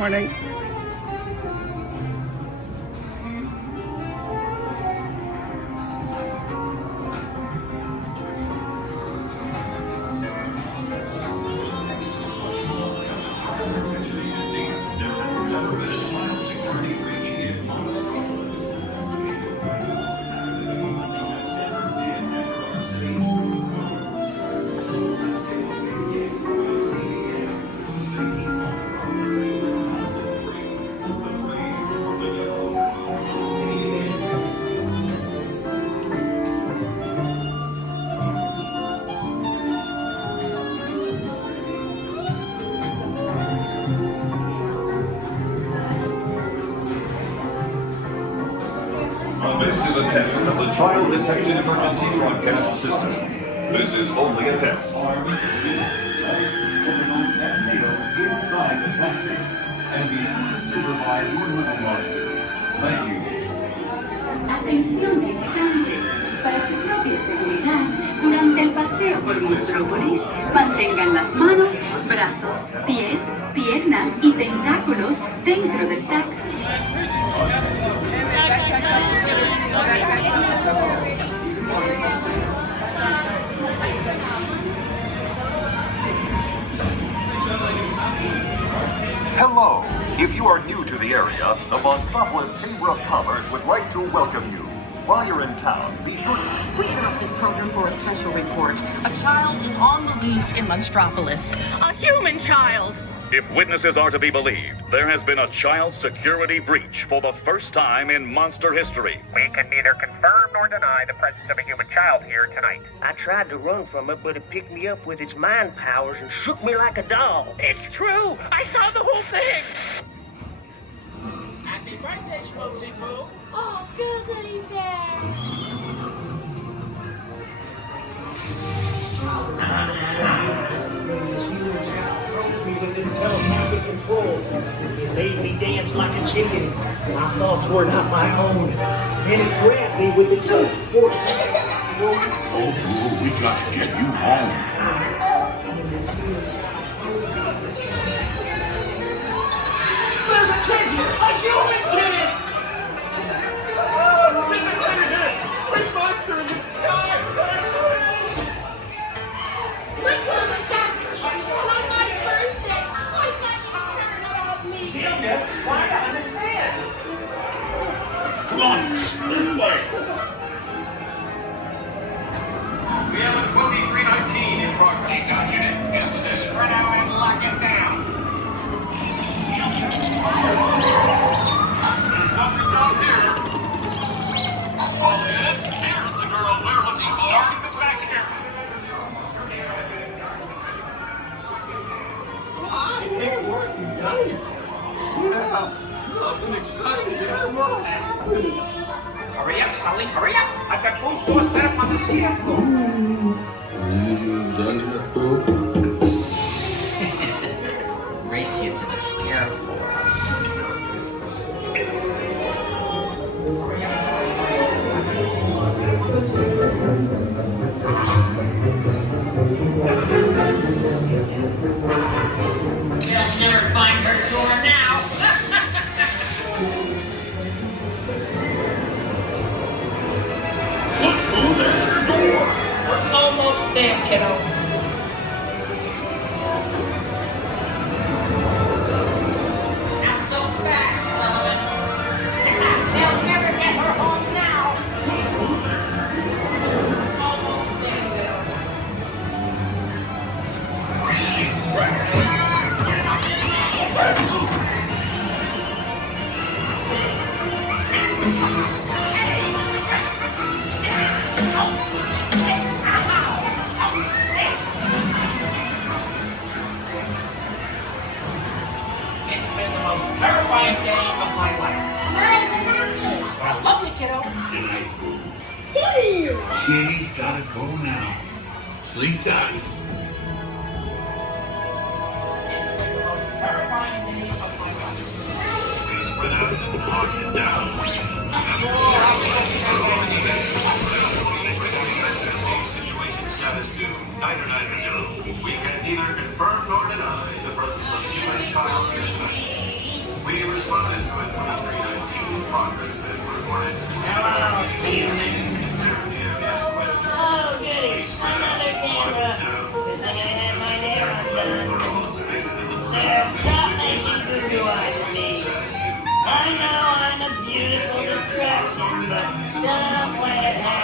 Morning. This is a test of the Child Detection Emergency Broadcast System. This is only a test. Inside the taxi, and be sure to supervise your little monster. Thank you. Atención visitantes, para su propia seguridad, durante el paseo por Monstropolis, mantengan las manos, brazos, pies, piernas y tentáculos dentro del taxi. Hello. If you are new to the area, the Monstropolis Chamber of Commerce would like to welcome you. While you're in town, be sure to... We interrupt this program for a special report. A child is on the loose in Monstropolis. A human child! If witnesses are to be believed, there has been a child security breach for the first time in monster history. We can neither confirm nor deny the presence of a human child here tonight. I tried to run from it, but it picked me up with its mind powers and shook me like a doll. It's true! I saw the whole thing! Happy birthday, Schmosy Poo! Oh, googly bear! With its telepathic control. It made me dance like a chicken. My thoughts were not my own. And it grabbed me with its force. Oh, boo, we gotta get you home. There's a kid here! A human kid! Oh, sweet monster in the sky, son! Look who's assassinated on my birthday! I thought you cared about me! Celia, try to understand. Come on, this way. We have a 2319 in progress. Take out unit. Get the spread out and lock it down. There's nothing down here. All units, here's the girl we're looking for. Get back here. I ain't working nights. Yeah, nothing exciting ever happens. Hurry up, Sulley, hurry up. I've got both doors set up on the scare floor. Done yet, boo? Race you to the scare floor. They'll never find her door now. Look, boo, there's your door. We're almost there, kiddo. Not so fast, Sullivan! They'll never get her home now! Almost there, kiddo. It's been the most terrifying day of my life. But I love you, kiddo. Good night, boo. Kitty! Kitty's gotta go now. Sleep tight. It's been the most terrifying day of my life. Spread out and lock it down. Situation status to 990. We can neither confirm nor deny the presence of human child here tonight. Hello, humans. Oh, goody. Another camera. Good thing I had my hair undone. Sir, stop making voodoo eyes at me. I know I'm a beautiful distraction, but don't let it happen.